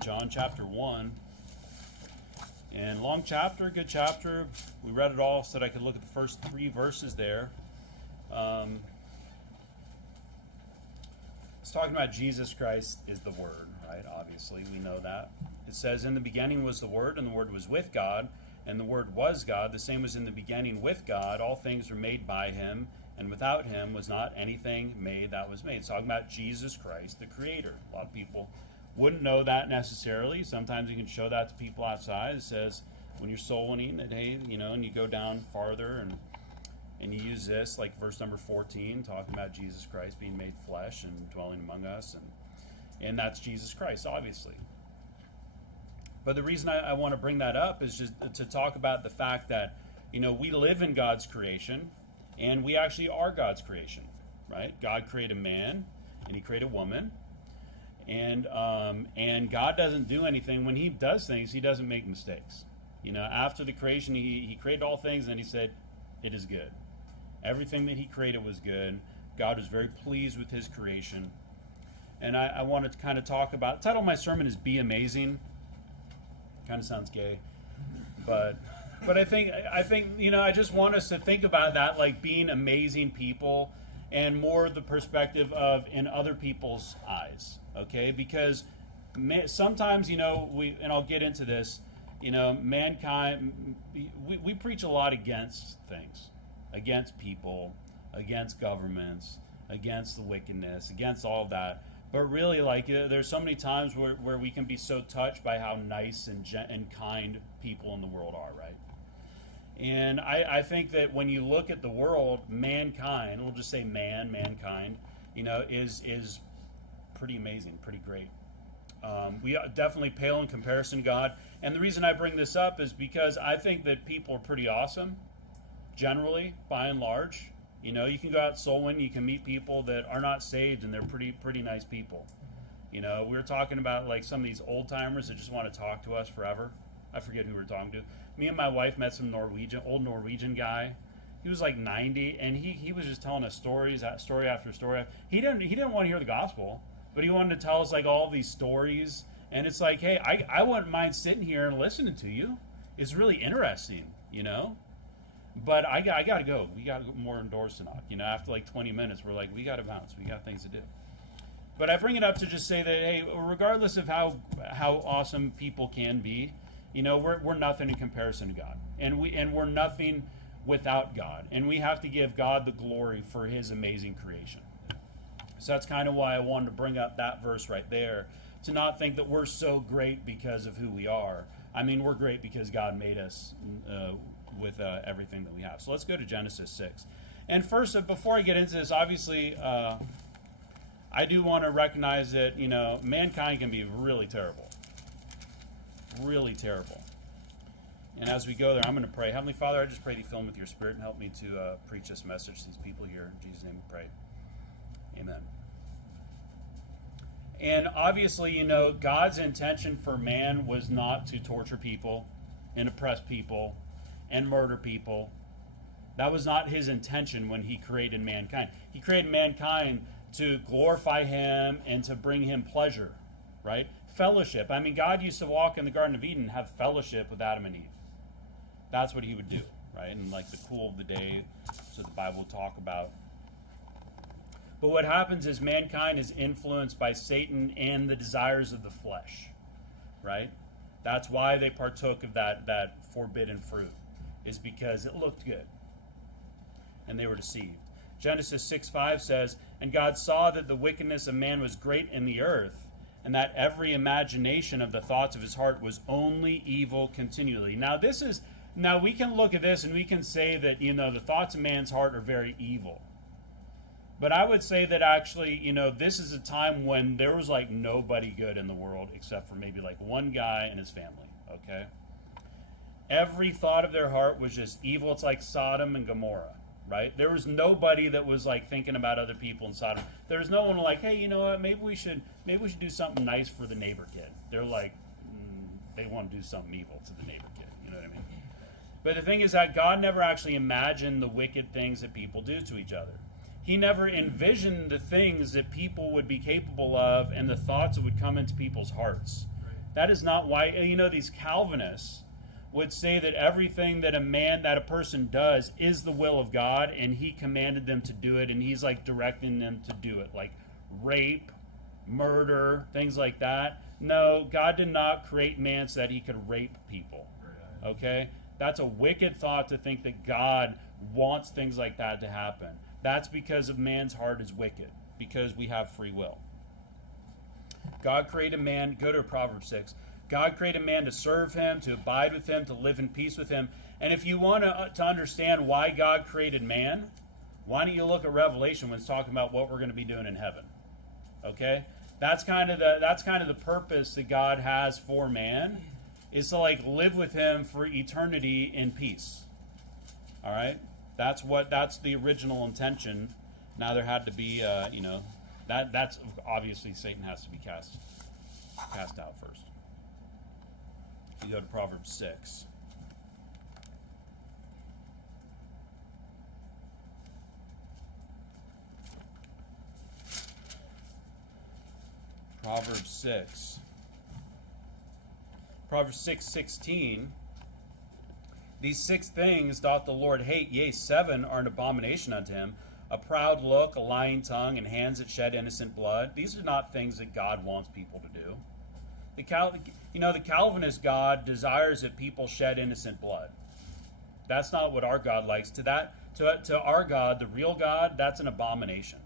in John chapter 1. And long chapter, good chapter. We read it all so that I could look at the first 3 verses there. It's talking about Jesus Christ is the Word, right? Obviously, we know that. It says, in the beginning was the Word, and the Word was with God, and the Word was God. The same was in the beginning with God. All things were made by Him, and without Him was not anything made that was made. It's talking about Jesus Christ, the Creator. A lot of people wouldn't know that necessarily. Sometimes you can show that to people outside. It says, when you're soul winning, that, hey, and you go down farther, and you use this, like verse number 14, talking about Jesus Christ being made flesh and dwelling among us, and that's Jesus Christ, obviously. But the reason I want to bring that up is just to talk about the fact that, we live in God's creation, and we actually are God's creation, right? God created man, and He created woman, and God doesn't do anything. When He does things, He doesn't make mistakes. After the creation, He created all things, and He said, it is good. Everything that He created was good. God was very pleased with His creation. And I wanted to kind of talk about, the title of my sermon is Be Amazing. Kind of sounds gay. But I think I just want us to think about that, like being amazing people, and more the perspective of in other people's eyes, okay? Because sometimes, and I'll get into this, mankind, we preach a lot against things. Against people, against governments, against the wickedness, against all of that. But really, there's so many times where we can be so touched by how nice and kind people in the world are, right? And I think that when you look at the world, mankind, we'll just say mankind, is pretty amazing, pretty great. We definitely pale in comparison to God. And the reason I bring this up is because I think that people are pretty awesome. Generally, by and large, you can go out soul winning, you can meet people that are not saved, and they're pretty nice people. We were talking about like some of these old timers that just want to talk to us forever. I forget who we were talking to. Me and my wife met some old Norwegian guy. He was like 90, and he was just telling us story after story. He didn't want to hear the gospel, but he wanted to tell us like all these stories. And it's like, hey, I wouldn't mind sitting here and listening to you. It's really interesting, But I got to go. We got more doors to knock. After like 20 minutes, we're like, we got to bounce. We got things to do. But I bring it up to just say that, hey, regardless of how awesome people can be, we're nothing in comparison to God, and we're nothing without God, and we have to give God the glory for His amazing creation. So that's kind of why I wanted to bring up that verse right there, to not think that we're so great because of who we are. I mean, we're great because God made us with everything that we have. So let's go to Genesis 6. And first, before I get into this, obviously, I do want to recognize that, mankind can be really terrible. Really terrible. And as we go there, I'm going to pray. Heavenly Father, I just pray that you fill me with your Spirit and help me to preach this message to these people here. In Jesus' name we pray. Amen. And obviously, God's intention for man was not to torture people and oppress people and murder people. That was not His intention when He created mankind. He created mankind to glorify Him and to bring Him pleasure, right? Fellowship. I mean, God used to walk in the Garden of Eden and have fellowship with Adam and Eve. That's what He would do, right? And like the cool of the day, so the Bible will talk about. But what happens is mankind is influenced by Satan and the desires of the flesh, right? That's why they partook of that forbidden fruit, is because it looked good. And they were deceived. Genesis 6:5 says, and God saw that the wickedness of man was great in the earth, and that every imagination of the thoughts of his heart was only evil continually. Now we can look at this and we can say that, the thoughts of man's heart are very evil. But I would say that actually, this is a time when there was like nobody good in the world except for maybe like one guy and his family, okay? Every thought of their heart was just evil. It's like Sodom and Gomorrah, right? There was nobody that was like thinking about other people in Sodom. There was no one like, hey, you know what? Maybe we should do something nice for the neighbor kid. They're like, they want to do something evil to the neighbor kid. You know what I mean? But the thing is that God never actually imagined the wicked things that people do to each other. He never envisioned the things that people would be capable of and the thoughts that would come into people's hearts. That is not why, these Calvinists would say that everything that a person does is the will of God, and he commanded them to do it, and he's like directing them to do it, like rape, murder, things like that. No, God did not create man so that he could rape people. Okay? That's a wicked thought to think that God wants things like that to happen. That's because of man's heart is wicked, because we have free will. God created man, go to Proverbs 6. God created man to serve him, to abide with him, to live in peace with him. And if you want to understand why God created man, why don't you look at Revelation when it's talking about what we're going to be doing in heaven? Okay? That's kind of the purpose that God has for man, is to like live with him for eternity in peace. All right? That's the original intention. Now there had to be that's obviously Satan has to be cast out first. You go to Proverbs 6. Proverbs 6. Proverbs 6:16. These 6 things doth the Lord hate, yea, 7 are an abomination unto him. A proud look, a lying tongue, and hands that shed innocent blood. These are not things that God wants people to do. The Calvinist God desires that people shed innocent blood. That's not what our God likes. To our God, the real God, that's an abomination.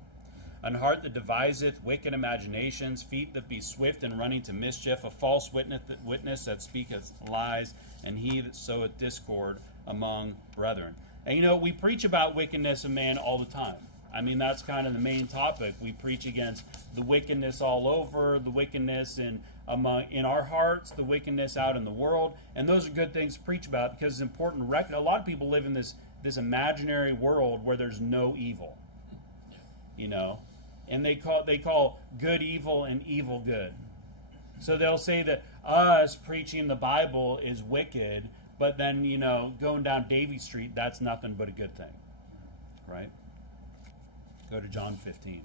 An heart that deviseth wicked imaginations, feet that be swift in running to mischief, a false witness that speaketh lies, and he that soweth discord among brethren. And we preach about wickedness of man all the time. I mean, that's kind of the main topic. We preach against the wickedness all over, the wickedness in our hearts, the wickedness out in the world, and those are good things to preach about because it's important to recognize. A lot of people live in this imaginary world where there's no evil, and they call good evil and evil good. So they'll say that us preaching the Bible is wicked, but then, going down Davie Street, that's nothing but a good thing, right? Go to John 15.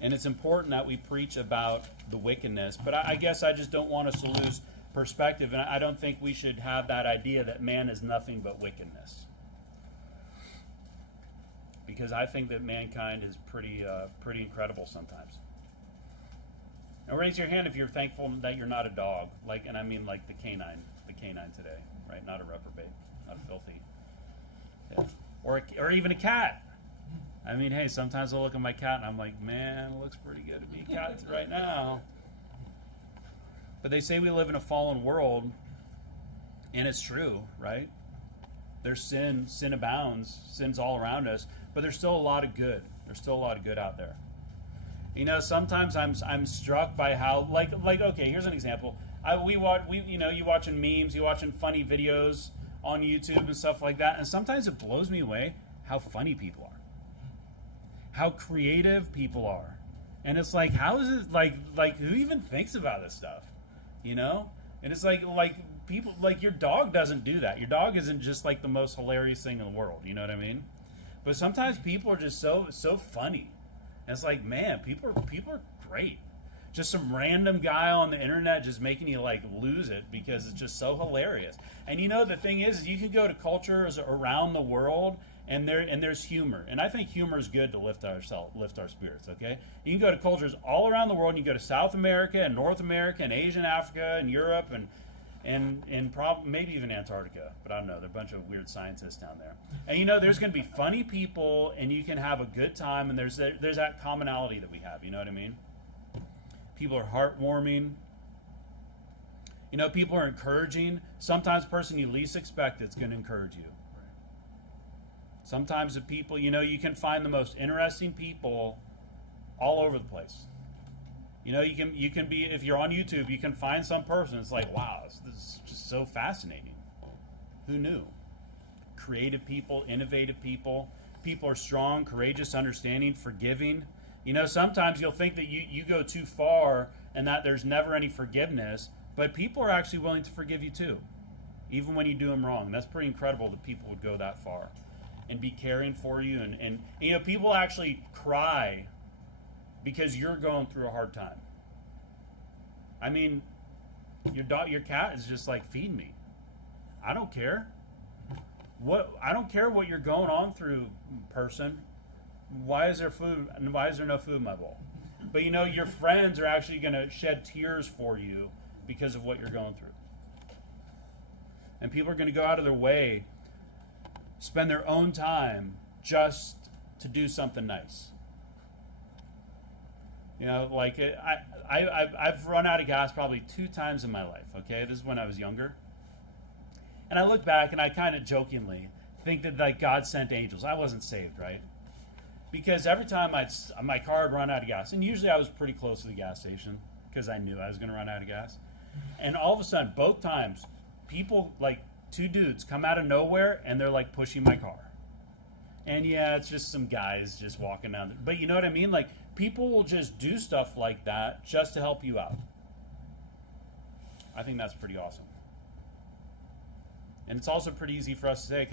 And it's important that we preach about the wickedness, but I guess I just don't want us to lose perspective, and I don't think we should have that idea that man is nothing but wickedness. Because I think that mankind is pretty incredible sometimes. And raise your hand if you're thankful that you're not a dog, and I mean like the canine today, right? Not a reprobate, not a filthy, yeah. Or even a cat. I mean, hey, sometimes I look at my cat and I'm like, man, it looks pretty good to be a cat right now. But they say we live in a fallen world, and it's true, right? There's sin abounds, sin's all around us, but there's still a lot of good. There's still a lot of good out there. Sometimes I'm struck by how okay, here's an example. You watching memes, you watching funny videos on YouTube and stuff like that, and sometimes it blows me away how funny people are, how creative people are, and it's like, how is it like who even thinks about this stuff, And it's like people, your dog doesn't do that. Your dog isn't just like the most hilarious thing in the world. You know what I mean? But sometimes people are just so funny. And it's like, man, people are great. Just some random guy on the internet just making you lose it because it's just so hilarious. And the thing is you can go to cultures around the world and there's humor. And I think humor is good to lift our spirits, okay? You can go to cultures all around the world. You can go to South America and North America and Asia and Africa and Europe and maybe even Antarctica, but I don't know. There are a bunch of weird scientists down there. And there's going to be funny people, and you can have a good time, and there's that commonality that we have. You know what I mean? People are heartwarming. People are encouraging. Sometimes the person you least expect it's going to encourage you. Sometimes the people, you can find the most interesting people all over the place. You can be, if you're on YouTube, you can find some person. It's like, wow, this is just so fascinating. Who knew? Creative people, innovative people. People are strong, courageous, understanding, forgiving. Sometimes you'll think that you go too far and that there's never any forgiveness, but people are actually willing to forgive you too, even when you do them wrong. And that's pretty incredible that people would go that far and be caring for you. And people actually cry because you're going through a hard time. I mean, your cat is just like, feed me. I don't care. I don't care what you're going on through, person. Why is there food? Why is there no food in my bowl? But your friends are actually going to shed tears for you because of what you're going through. And people are going to go out of their way, spend their own time just to do something nice. Like I've run out of gas probably 2 times in my life. Okay, this is when I was younger, and I look back and I kind of jokingly think that like God sent angels. I wasn't saved, right? Because every time my car would run out of gas, and usually I was pretty close to the gas station because I knew I was going to run out of gas, and all of a sudden, both times, people like 2 dudes come out of nowhere and they're like pushing my car. And yeah, it's just some guys just walking down there. But you know what I mean? Like, people will just do stuff like that just to help you out. I think that's pretty awesome. And it's also pretty easy for us to say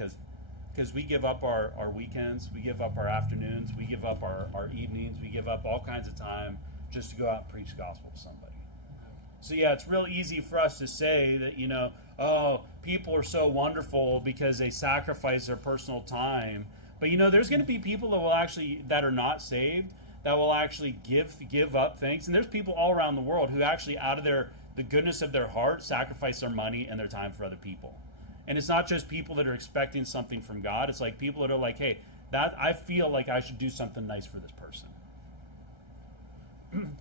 because we give up our weekends, we give up our afternoons, we give up our evenings, we give up all kinds of time just to go out and preach the gospel to somebody. So yeah, it's real easy for us to say that, oh, people are so wonderful because they sacrifice their personal time. But there's going to be people that are not saved, that will actually give up things. And there's people all around the world who actually, out of the goodness of their heart, sacrifice their money and their time for other people. And it's not just people that are expecting something from God. It's like people that are like, hey, I feel like I should do something nice for this person.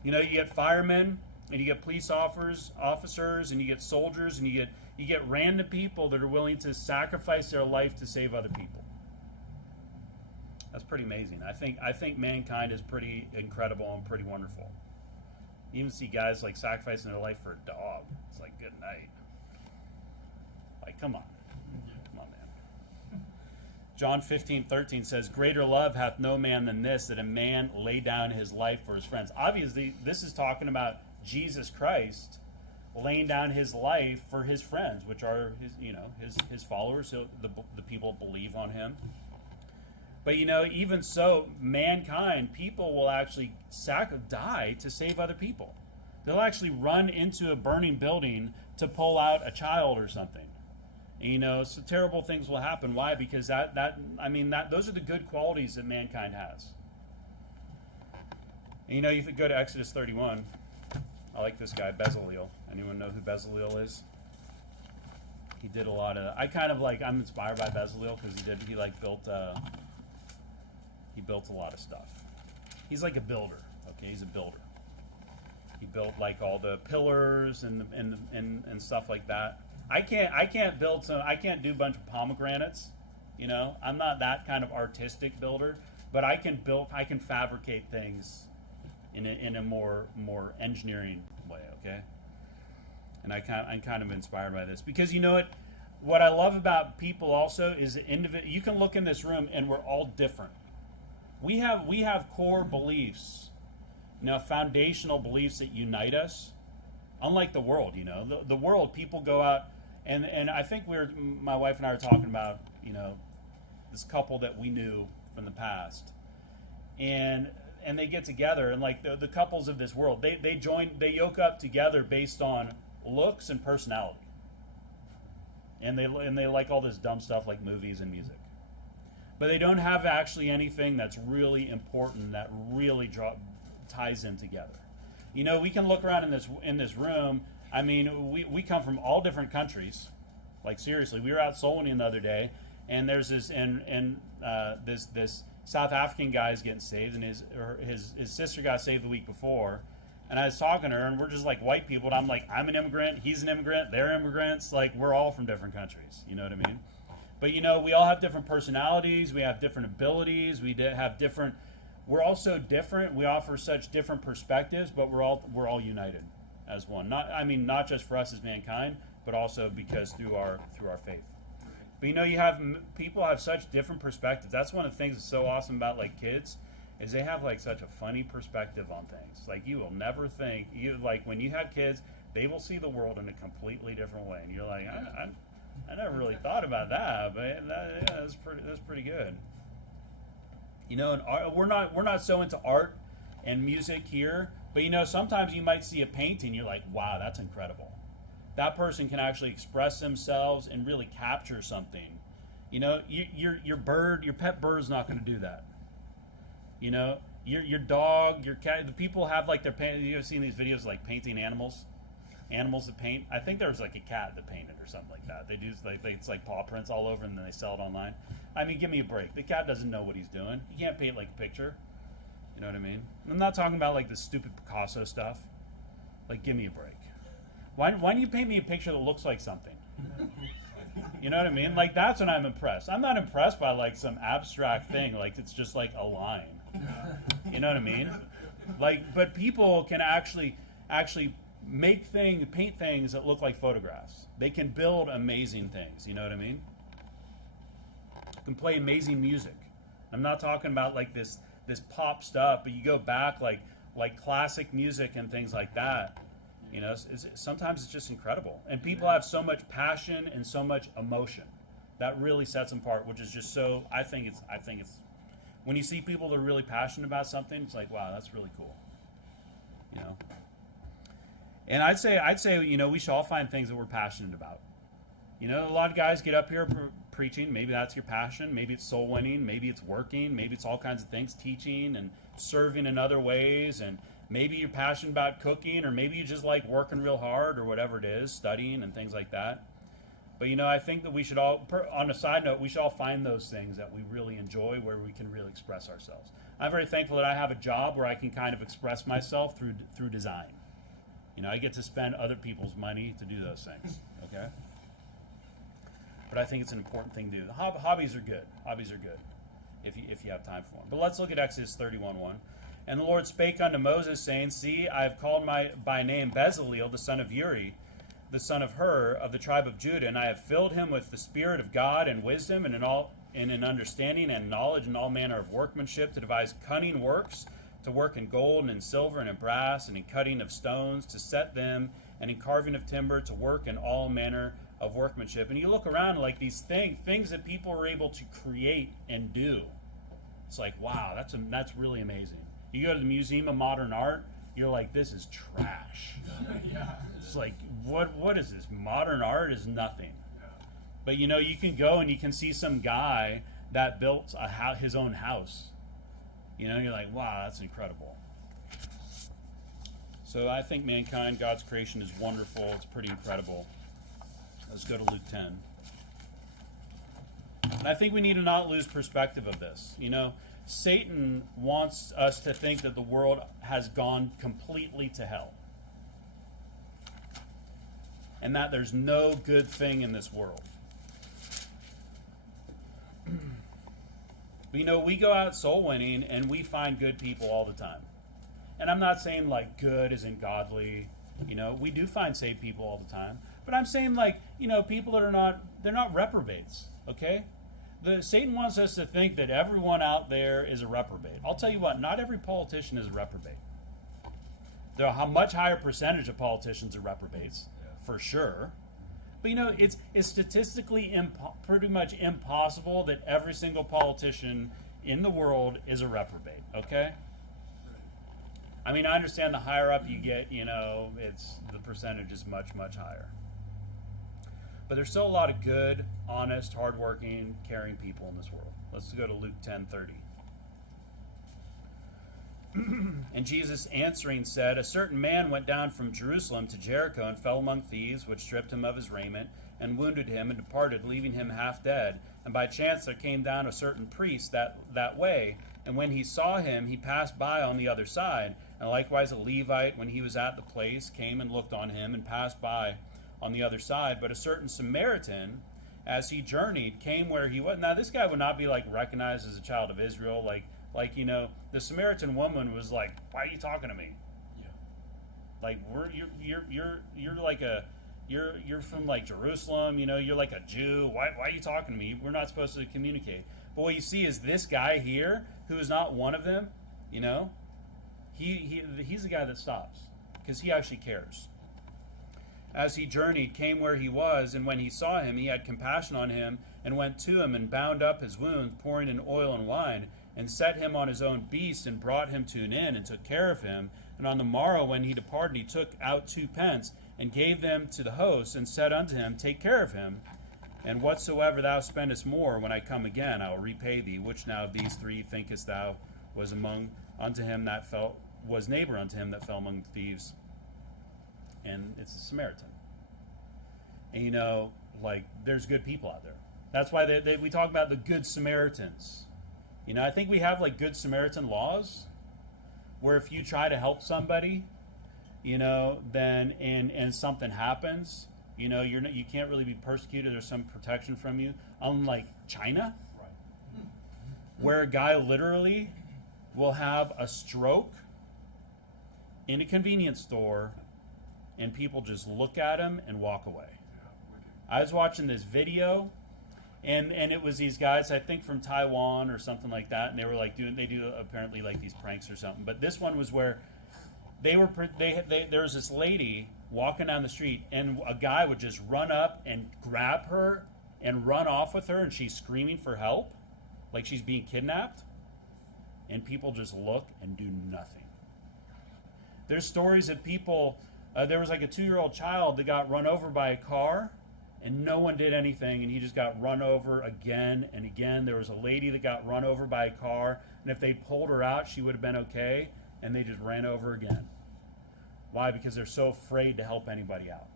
You get firemen, and you get police officers, and you get soldiers, and you get random people that are willing to sacrifice their life to save other people. That's pretty amazing. I think mankind is pretty incredible and pretty wonderful. You even see guys like sacrificing their life for a dog. It's like, good night. Like, come on, man. John 15:13 says, "Greater love hath no man than this, that a man lay down his life for his friends." Obviously, this is talking about Jesus Christ laying down his life for his friends, which are his followers, so the people believe on him. But even so, mankind, people will actually die to save other people. They'll actually run into a burning building to pull out a child or something. And, so terrible things will happen. Why? Because those are the good qualities that mankind has. And, you could go to Exodus 31. I like this guy, Bezaleel. Anyone know who Bezaleel is? He did a lot of. I'm inspired by Bezaleel because he built a lot of stuff. He's like a builder. Okay, he's a builder. He built like all the pillars and stuff like that. I can't do a bunch of pomegranates. I'm not that kind of artistic builder, but I can fabricate things in a more engineering way. Okay, and I'm kind of inspired by this because what I love about people also is that you can look in this room and we're all different. We have core beliefs, foundational beliefs that unite us. Unlike the world, the world, people go out and I think my wife and I were talking about, this couple that we knew from the past, and they get together and like the couples of this world, they yoke up together based on looks and personality, and they like all this dumb stuff like movies and music. But they don't have actually anything that's really important that really ties them together. We can look around in this room. I mean, we come from all different countries. Like seriously, we were out soul winning the other day, and there's this this South African guy is getting saved, and his sister got saved the week before. And I was talking to her, and we're just like white people. And I'm like, I'm an immigrant, he's an immigrant, they're immigrants. Like we're all from different countries. You know what I mean? But we all have different personalities. We have different abilities. We're all so different. We offer such different perspectives, but we're all united as one. Not just for us as mankind, but also because through our faith. But people have such different perspectives. That's one of the things that's so awesome about like kids, is they have like such a funny perspective on things. Like you will never think when you have kids, they will see the world in a completely different way, and you're like, I never really thought about that, but that's pretty good. And we're not so into art and music here. But sometimes you might see a painting, you're like, wow, that's incredible. That person can actually express themselves and really capture something. Your bird, your pet bird is not going to do that. Your dog, your cat, the people have like their paint. You've seen these videos like painting animals that paint. I think there was like a cat that painted or something like that. They do it's like paw prints all over, and then they sell it online. I mean, give me a break. The cat doesn't know what he's doing. He can't paint like a picture. You know what I mean? I'm not talking about like the stupid Picasso stuff. Like, give me a break. Why don't you paint me a picture that looks like something? You know what I mean? Like, that's when I'm impressed. I'm not impressed by like some abstract thing. Like, it's just like a line. You know what I mean? Like, but people can actually paint things that look like photographs. They can build amazing things. You know what I mean? Can play amazing music. I'm not talking about like this pop stuff, but you go back like classic music and things like that. Sometimes it's just incredible, and people have so much passion and so much emotion that really sets them apart, which is just so. I think it's when you see people that are really passionate about something, it's like, wow, that's really cool. And I'd say we should all find things that we're passionate about. A lot of guys get up here preaching. Maybe that's your passion. Maybe it's soul winning. Maybe it's working. Maybe it's all kinds of things, teaching and serving in other ways. And maybe you're passionate about cooking, or maybe you just like working real hard or whatever it is, studying and things like that. But, I think that we should all, on a side note, we should all find those things that we really enjoy where we can really express ourselves. I'm very thankful that I have a job where I can kind of express myself through design. I get to spend other people's money to do those things, okay? But I think it's an important thing to do. Hobbies are good. Hobbies are good if you have time for them. But let's look at Exodus 31:1. And the Lord spake unto Moses, saying, See, I have called by name Bezaleel, the son of Uri, the son of Hur, of the tribe of Judah, and I have filled him with the Spirit of God and wisdom, and in understanding and knowledge, and all manner of workmanship, to devise cunning works, to work in gold and in silver and in brass, and in cutting of stones, to set them, and in carving of timber, to work in all manner of workmanship. And you look around like these things that people are able to create and do. It's like, wow, that's really amazing. You go to the Museum of Modern Art, you're like, this is trash. Yeah. It's like, what is this? Modern art is nothing. But you can go and you can see some guy that built his own house. You're like, wow, that's incredible. So I think mankind, God's creation, is wonderful. It's pretty incredible. Let's go to Luke 10. And I think we need to not lose perspective of this. Satan wants us to think that the world has gone completely to hell, and that there's no good thing in this world. But we go out soul winning and we find good people all the time. And I'm not saying like good isn't godly. We do find saved people all the time. But I'm saying like, people that they're not reprobates, okay? Satan wants us to think that everyone out there is a reprobate. I'll tell you what, not every politician is a reprobate. There are a much higher percentage of politicians are reprobates, for sure. But it's statistically pretty much impossible that every single politician in the world is a reprobate, okay? I mean, I understand the higher up you get, the percentage is much, much higher. But there's still a lot of good, honest, hardworking, caring people in this world. Let's go to Luke 10:30. And Jesus answering said, A certain man went down from Jerusalem to Jericho and fell among thieves, which stripped him of his raiment and wounded him and departed, leaving him half dead. And by chance there came down a certain priest that way, and when he saw him, he passed by on the other side. And likewise a Levite, when he was at the place, came and looked on him and passed by on the other side. But a certain Samaritan, as he journeyed, came where he was. Now this guy would not be like recognized as a child of Israel. The Samaritan woman was like, "Why are you talking to me? Yeah. Like you're from like Jerusalem. You're like a Jew. Why are you talking to me? We're not supposed to communicate." But what you see is this guy here, who is not one of them. He's the guy that stops because he actually cares. As he journeyed, came where he was, and when he saw him, he had compassion on him, and went to him, and bound up his wounds, pouring in oil and wine, and set him on his own beast, and brought him to an inn, and took care of him. And on the morrow when he departed, he took out 2 pence, and gave them to the host, and said unto him, Take care of him, and whatsoever thou spendest more, when I come again, I will repay thee. Which now of these 3 thinkest thou was neighbor unto him that fell among thieves? And it's a Samaritan. And there's good people out there. That's why we talk about the good Samaritans. I think we have Good Samaritan laws, where if you try to help somebody, then and something happens, you can't really be persecuted. There's some protection from you. Unlike China, Right. where a guy literally will have a stroke in a convenience store, and people just look at him and walk away. I was watching this video, and it was these guys, I think from Taiwan or something like that, and they were they do apparently these pranks or something. But this one was where there was this lady walking down the street, and a guy would just run up and grab her and run off with her, and she's screaming for help, like she's being kidnapped, and people just look and do nothing. There's stories of people, there was a 2-year-old child that got run over by a car, and no one did anything, and he just got run over again and again. There was a lady that got run over by a car, and if they pulled her out, she would have been okay, and they just ran over again. Why? Because they're so afraid to help anybody out.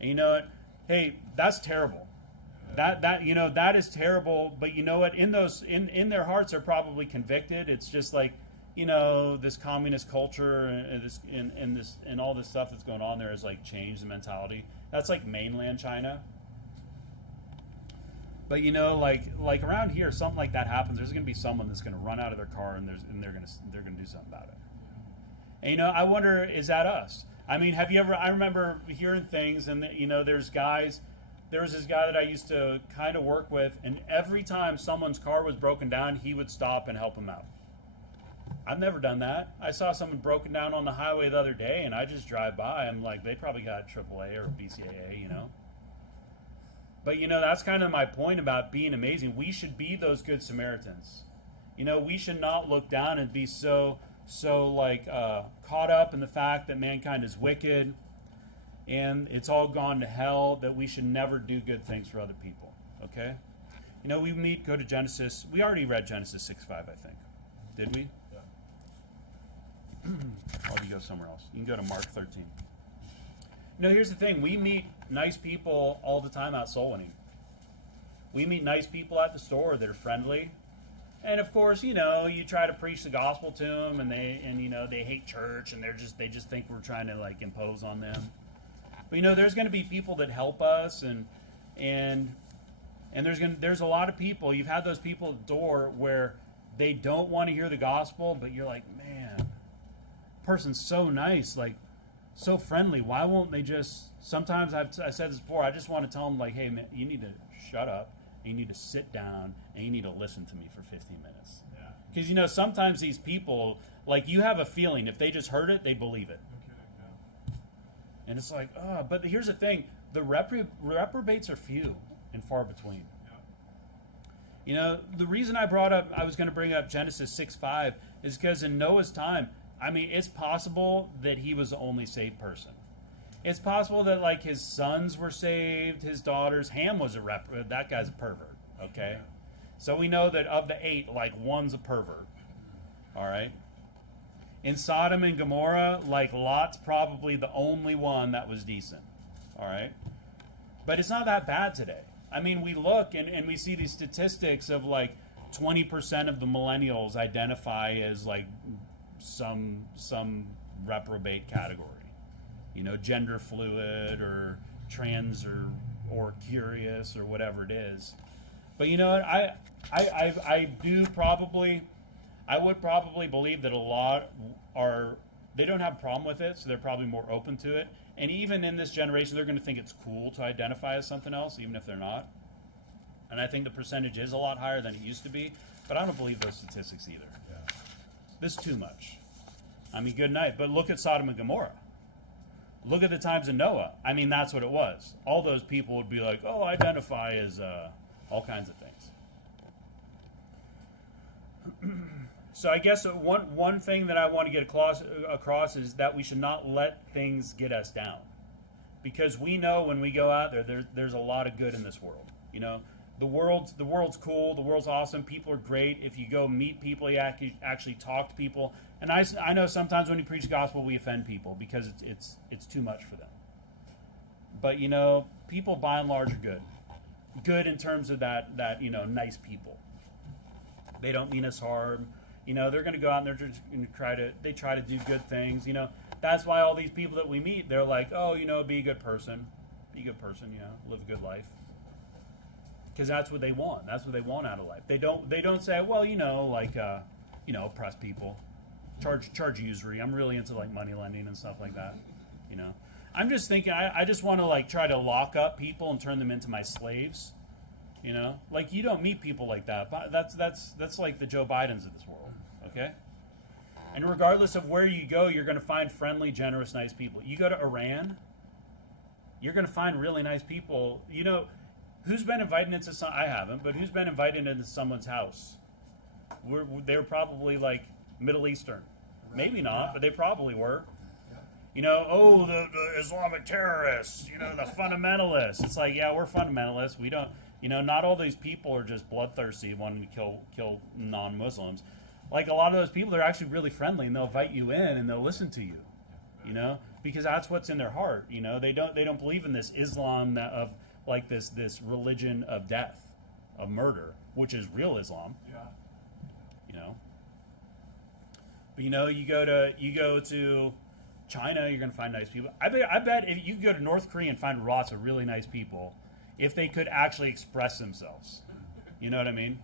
And you know what? Hey, that's terrible. That is terrible. But you know what? In in their hearts, they're probably convicted. It's just this communist culture and all this stuff that's going on there has changed the mentality. That's mainland China. But around here, something like that happens. There's going to be someone that's going to run out of their car, and they're going to do something about it. And I wonder, is that us? I mean, have you ever? I remember hearing things, and there was this guy that I used to kind of work with, and every time someone's car was broken down, he would stop and help him out. I've never done that. I saw someone broken down on the highway the other day, and I just drive by. I'm like, they probably got AAA or BCAA, But that's kind of my point about being amazing. We should be those good Samaritans. We should not look down and be so caught up in the fact that mankind is wicked and it's all gone to hell, that we should never do good things for other people. Okay? Go to Genesis. We already read Genesis 6:5, I think. Did we? Yeah. Or do you go somewhere else? You can go to Mark 13. Here's the thing. We meet nice people all the time out soul winning. We meet nice people at the store that are friendly. And of course, you try to preach the gospel to them, and they hate church, and they just think we're trying to impose on them. But there's going to be people that help us, and there's a lot of people. You've had those people at the door where they don't want to hear the gospel, but you're like, man, person's so nice, so friendly. Why won't they just? Sometimes I said this before. I just want to tell them hey man, you need to shut up. And you need to sit down, and you need to listen to me for 15 minutes. Because, sometimes these people, you have a feeling, if they just heard it, they believe it. Okay, yeah. And it's but here's the thing. The reprobates are few and far between. Yeah. The reason I was going to bring up Genesis 6:5 is because in Noah's time, it's possible that he was the only saved person. It's possible that his sons were saved, his daughters. Ham was that guy's a pervert, okay? So we know that of the 8, one's a pervert, all right? In Sodom and Gomorrah, Lot's probably the only one that was decent, all right? But it's not that bad today. We look and we see these statistics of 20% of the millennials identify as some reprobate category. Gender fluid or trans or curious or whatever it is. But I would probably believe that a lot they don't have a problem with it, so they're probably more open to it. And even in this generation, they're going to think it's cool to identify as something else, even if they're not. And I think the percentage is a lot higher than it used to be, but I don't believe those statistics either. Yeah. This is too much. Good night. But look at Sodom and Gomorrah. Look at the times of Noah. That's what it was. All those people would be identify as all kinds of So I guess one thing that I want to get across is that we should not let things get us down, because we know when we go out there's a lot of good in this world. You know, the world's cool, the world's awesome, people are great. If you go meet people, you actually talk to people. And I know sometimes when you preach the gospel, we offend people because it's too much for them. But you know, people by and large are good in terms of that you know, nice people. They don't mean us harm. You know, they're going to go out and they're just going to try to do good things. You know, that's why all these people that we meet, they're like, oh, you know, be a good person, you know, live a good life. Because that's what they want. That's what they want out of life. They don't say, well, you know, like, you know, oppress people, charge usury. I'm really into like money lending and stuff like that. You know, I'm just thinking, I just want to like try to lock up people and turn them into my slaves. You know, like you don't meet people like that. But that's like the Joe Bidens of this world. Okay. And regardless of where you go, you're going to find friendly, generous, nice people. You go to Iran, you're going to find really nice people. You know, who's been invited into I haven't, but who's been invited into someone's house? They were probably like Middle Eastern. Maybe not, but they probably were. You know, oh, the Islamic terrorists, you know, the fundamentalists. It's like, yeah, we're fundamentalists. We don't, you know, not all these people are just bloodthirsty wanting to kill non-Muslims. Like a lot of those people, they're actually really friendly and they'll invite you in and they'll listen to you, you know, because that's what's in their heart. You know, they don't believe in this Islam of like this religion of death, of murder, which is real Islam. Yeah. You know, but you know, you go to China, you're going to find nice people. I bet if you go to North Korea and find lots of really nice people, if they could actually express themselves. You know what I mean?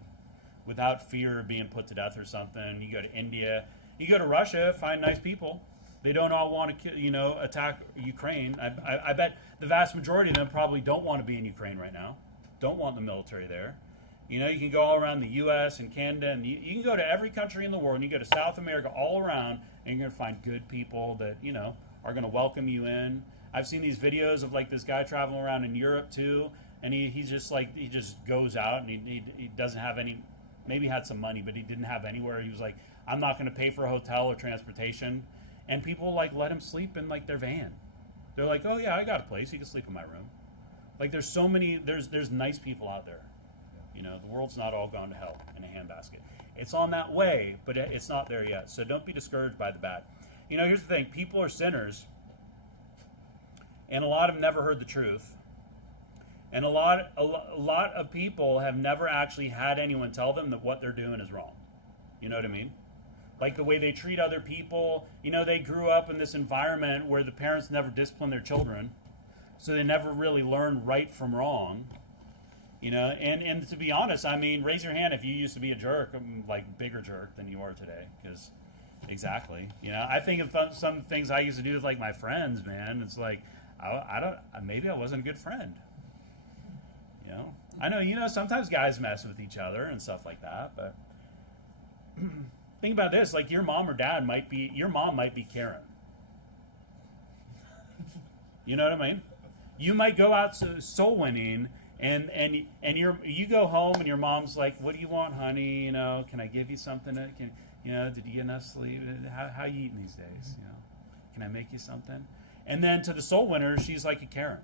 Without fear of being put to death or something. You go to India, you go to Russia, find nice people. They don't all want to, you know, attack Ukraine. I bet the vast majority of them probably don't want to be in Ukraine right now. Don't want the military there. You know, you can go all around the U.S. and Canada, and you can go to every country in the world, and you go to South America all around, and you're going to find good people that, you know, are going to welcome you in. I've seen these videos of, like, this guy traveling around in Europe, too, and he's just, like, he just goes out, and he doesn't have any, maybe he had some money, but he didn't have anywhere. He was like, I'm not going to pay for a hotel or transportation. And people, like, let him sleep in, like, their van. They're like, oh, yeah, I got a place. You can sleep in my room. Like, there's so many, there's nice people out there. You know, the world's not all gone to hell in a handbasket. It's on that way, but it's not there yet. So don't be discouraged by the bad. You know, here's the thing. People are sinners, and a lot have never heard the truth. And a lot of people have never actually had anyone tell them that what they're doing is wrong. You know what I mean? Like the way they treat other people. You know, they grew up in this environment where the parents never disciplined their children, so they never really learned right from wrong. You know, and to be honest, I mean, raise your hand if you used to be a jerk, like bigger jerk than you are today, because exactly. You know, I think of some things I used to do with like my friends, man. It's like, maybe I wasn't a good friend. You know, I know, you know, sometimes guys mess with each other and stuff like that, but think about this, like your mom might be Karen. You know what I mean? You might go out soul winning, and you go home and your mom's like, what do you want, honey? You know, can I give you something? You know, did you get enough sleep? How you eating these days? You know, can I make you something? And then to the soul winner, she's like a Karen.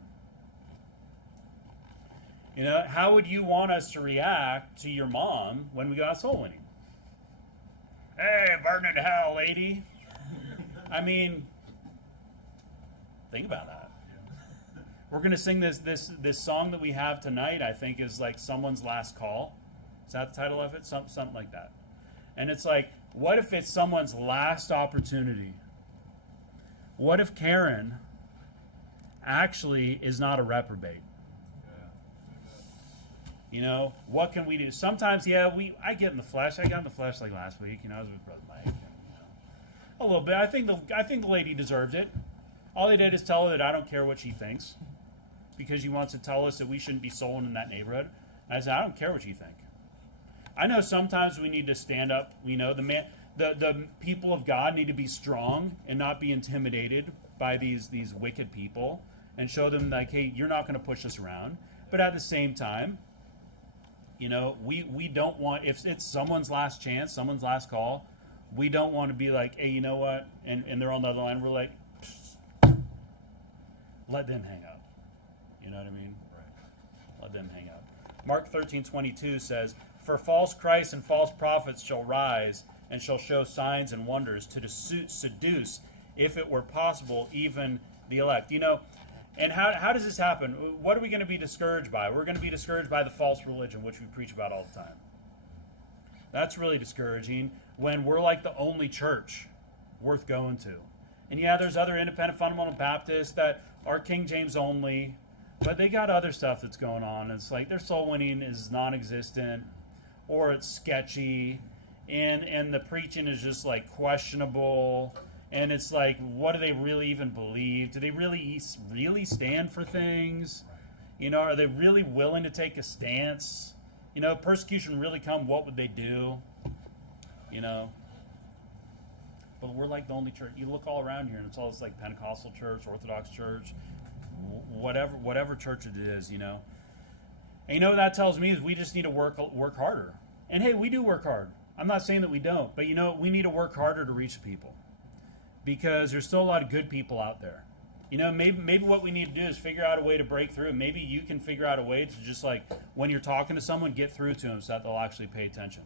You know, how would you want us to react to your mom when we go out soul winning? Hey, burn in hell, lady. I mean, think about that. We're going to sing this song that we have tonight, I think, is like Someone's Last Call. Is that the title of it? Something like that. And it's like, what if it's someone's last opportunity? What if Karen actually is not a reprobate? You know, what can we do? Sometimes, yeah, I get in the flesh. I got in the flesh like last week. You know, I was with Brother Mike. And, you know, a little bit. I think the lady deserved it. All they did is tell her that I don't care what she thinks, because she wants to tell us that we shouldn't be souling in that neighborhood. I said, I don't care what you think. I know sometimes we need to stand up. You know, the people of God need to be strong and not be intimidated by these wicked people, and show them like, hey, you're not going to push us around. But at the same time, we don't want, if it's someone's last chance, someone's last call, we don't want to be like, hey, you know what? And they're on the other line. We're like, let them hang up. You know what I mean? Right. Let them hang up. Mark 13:22 says, for false Christs and false prophets shall rise and shall show signs and wonders to seduce, if it were possible, even the elect. And how does this happen? What are we going to be discouraged by? We're going to be discouraged by the false religion, which we preach about all the time. That's really discouraging when we're like the only church worth going to. And yeah, there's other independent fundamental Baptists that are King James only, but they got other stuff that's going on. It's like their soul winning is non-existent, or it's sketchy, and the preaching is just like questionable. And it's like, what do they really even believe? Do they really stand for things? Are they really willing to take a stance? Persecution really come, what would they do? But we're like the only church. You look all around here, and it's all this like Pentecostal church, Orthodox church, whatever church it is, And what that tells me is we just need to work harder. And hey, we do work hard. I'm not saying that we don't, but we need to work harder to reach people, because there's still a lot of good people out there. Maybe what we need to do is figure out a way to break through. Maybe you can figure out a way to just like when you're talking to someone, get through to them so that they'll actually pay attention.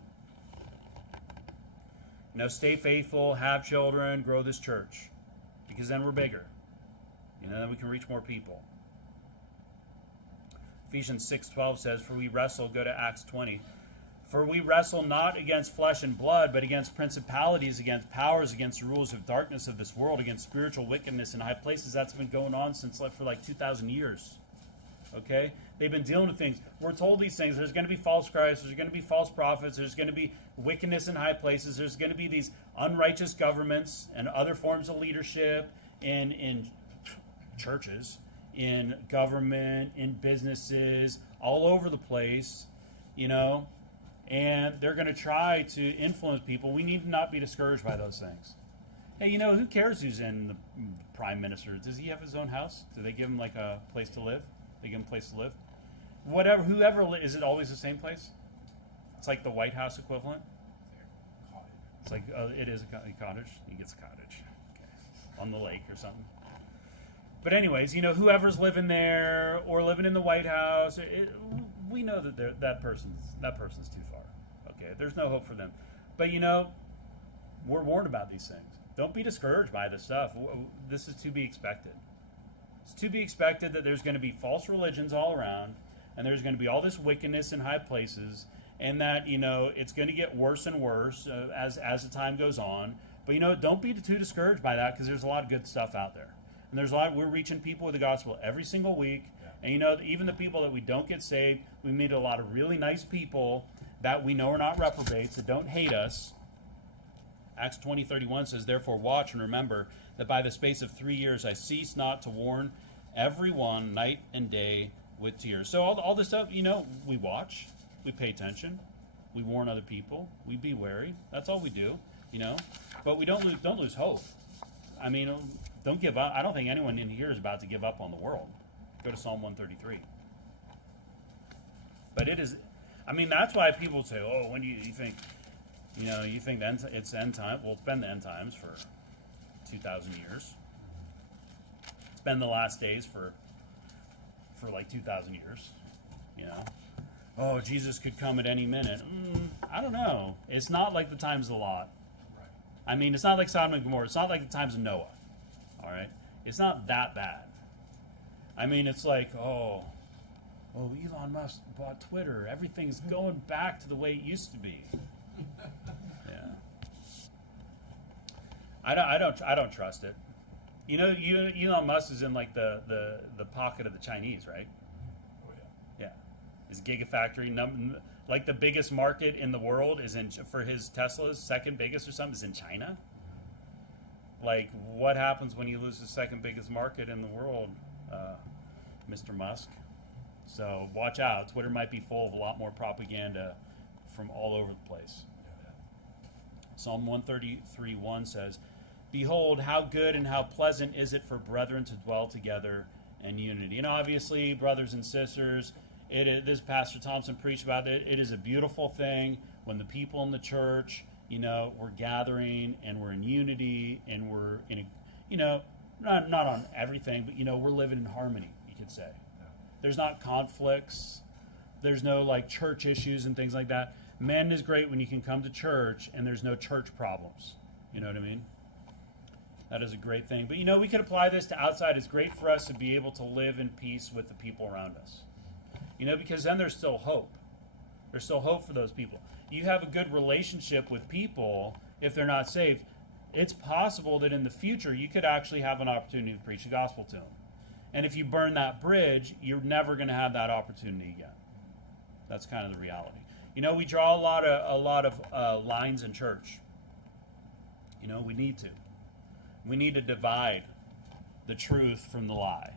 Stay faithful, have children, grow this church, because then we're bigger. Then we can reach more people. Ephesians 6:12 says, for we wrestle, go to Acts 20. For we wrestle not against flesh and blood, but against principalities, against powers, against the rulers of darkness of this world, against spiritual wickedness in high places. That's been going on for like 2,000 years. Okay? They've been dealing with things. We're told these things. There's going to be false Christs. There's going to be false prophets. There's going to be wickedness in high places. There's going to be these unrighteous governments and other forms of leadership in churches, in government, in businesses, all over the place, and they're going to try to influence people. We need to not be discouraged by those things. Hey, who cares who's in the prime minister? Does he have his own house? Do they give him like a place to live? They give him a place to live? Whoever, is it always the same place? It's like the White House equivalent? It's like, it is a cottage. He gets a cottage. Okay. On the lake or something. But anyways, whoever's living there or living in the White House, we know that that person's too far. Okay, there's no hope for them. But we're warned about these things. Don't be discouraged by this stuff. This is to be expected. It's to be expected that there's going to be false religions all around, and there's going to be all this wickedness in high places, and that it's going to get worse and worse as the time goes on. But don't be too discouraged by that, because there's a lot of good stuff out there. And there's a lot. We're reaching people with the gospel every single week. Yeah. And even the people that we don't get saved, we meet a lot of really nice people that we know are not reprobates, that don't hate us. Acts 20:31 says, therefore watch and remember that by the space of 3 years I cease not to warn everyone night and day with tears. So all this stuff, we watch, we pay attention, we warn other people, we be wary. That's all we do, But we don't lose hope. Don't give up. I don't think anyone in here is about to give up on the world. Go to Psalm 133. But it is, that's why people say, oh, when do you think, you think it's end time? Well, it's been the end times for 2,000 years. It's been the last days for like 2,000 years, Oh, Jesus could come at any minute. I don't know. It's not like the times of Lot. Right. It's not like Sodom and Gomorrah. It's not like the times of Noah. All right? It's not that bad. It's like, oh, Elon Musk bought Twitter. Everything's going back to the way it used to be. Yeah. I don't trust it. Elon Musk is in like the pocket of the Chinese, right? Oh yeah. Yeah. His gigafactory, like the biggest market in the world is for his Teslas, second biggest or something, is in China. Like, what happens when you lose the second biggest market in the world, Mr. Musk? So watch out. Twitter might be full of a lot more propaganda from all over the place. Yeah. Psalm 133:1 says, behold, how good and how pleasant is it for brethren to dwell together in unity. Obviously, brothers and sisters, This Pastor Thompson preached about it. It is a beautiful thing when the people in the church, we're gathering and we're in unity and we're in not on everything, but we're living in harmony, you could say. Yeah. There's not conflicts. There's no like church issues and things like that. Man, is great when you can come to church and there's no church problems. You know what I mean? That is a great thing. But we could apply this to outside. It's great for us to be able to live in peace with the people around us. Because then there's still hope. There's still hope for those people. You have a good relationship with people if they're not saved. It's possible that in the future you could actually have an opportunity to preach the gospel to them. And if you burn that bridge, you're never going to have that opportunity again. That's kind of the reality. We draw a lot of lines in church. We need to. We need to divide the truth from the lie,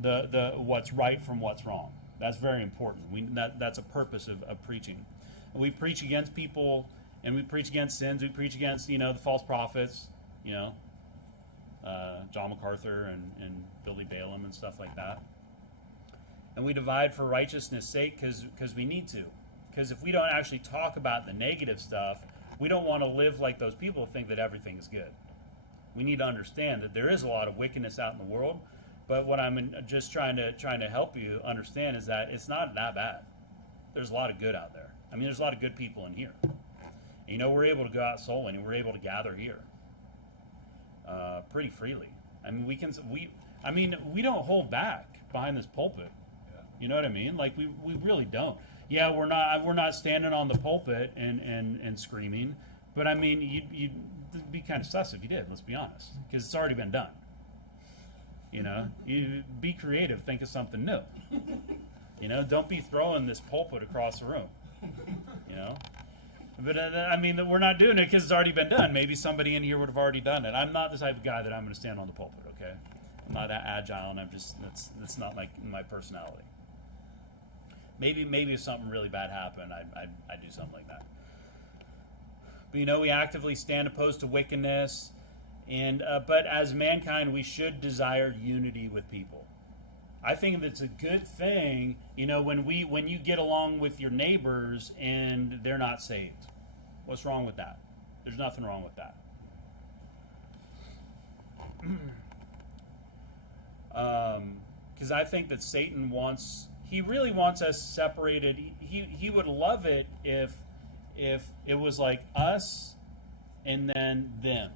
the what's right from what's wrong. That's very important. That's a purpose of preaching. We preach against people, and we preach against sins. We preach against the false prophets, John MacArthur and Billy Balaam and stuff like that. And we divide for righteousness' sake because we need to. Because if we don't actually talk about the negative stuff, we don't want to live like those people who think that everything is good. We need to understand that there is a lot of wickedness out in the world, but what I'm just trying to help you understand is that it's not that bad. There's a lot of good out there. There's a lot of good people in here. We're able to go out soul winning. We're able to gather here pretty freely. We don't hold back behind this pulpit. Yeah. You know what I mean? Like we really don't. Yeah, we're not standing on the pulpit and screaming, but you'd be kind of sus if you did. Let's be honest, because it's already been done. You be creative, think of something new. Don't be throwing this pulpit across the room. But we're not doing it because it's already been done. Maybe somebody in here would have already done it. I'm not the type of guy that I'm going to stand on the pulpit. Okay, I'm not that agile, and that's not my personality. Maybe if something really bad happened, I'd do something like that. But we actively stand opposed to wickedness, and but as mankind, we should desire unity with people. I think it's a good thing, when you get along with your neighbors and they're not saved. What's wrong with that? There's nothing wrong with that. Because I think that Satan he really wants us separated. He would love it if it was like us and then them.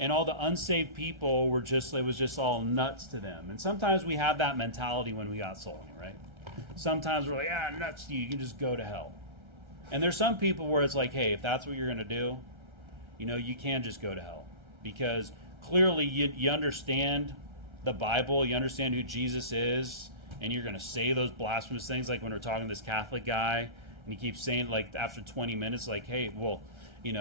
And all the unsaved people it was just all nuts to them. And sometimes we have that mentality when we got soul winning, right? Sometimes we're like, nuts to you, you can just go to hell. And there's some people where it's like, hey, if that's what you're going to do, you can just go to hell. Because clearly you understand the Bible, you understand who Jesus is, and you're going to say those blasphemous things like when we're talking to this Catholic guy, and he keeps saying, like, after 20 minutes, like, hey, well, you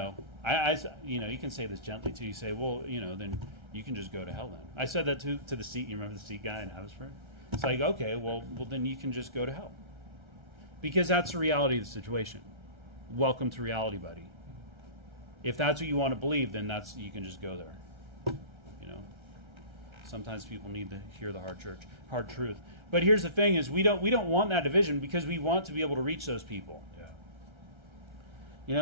can say this gently too. You say, well, then you can just go to hell then. I said that to the Sikh. You remember the Sikh guy in Abbotsford? It's like, okay, well, then you can just go to hell. Because that's the reality of the situation. Welcome to reality, buddy. If that's what you want to believe, then you can just go there. Sometimes people need to hear the hard truth. But here's the thing: is we don't want that division because we want to be able to reach those people.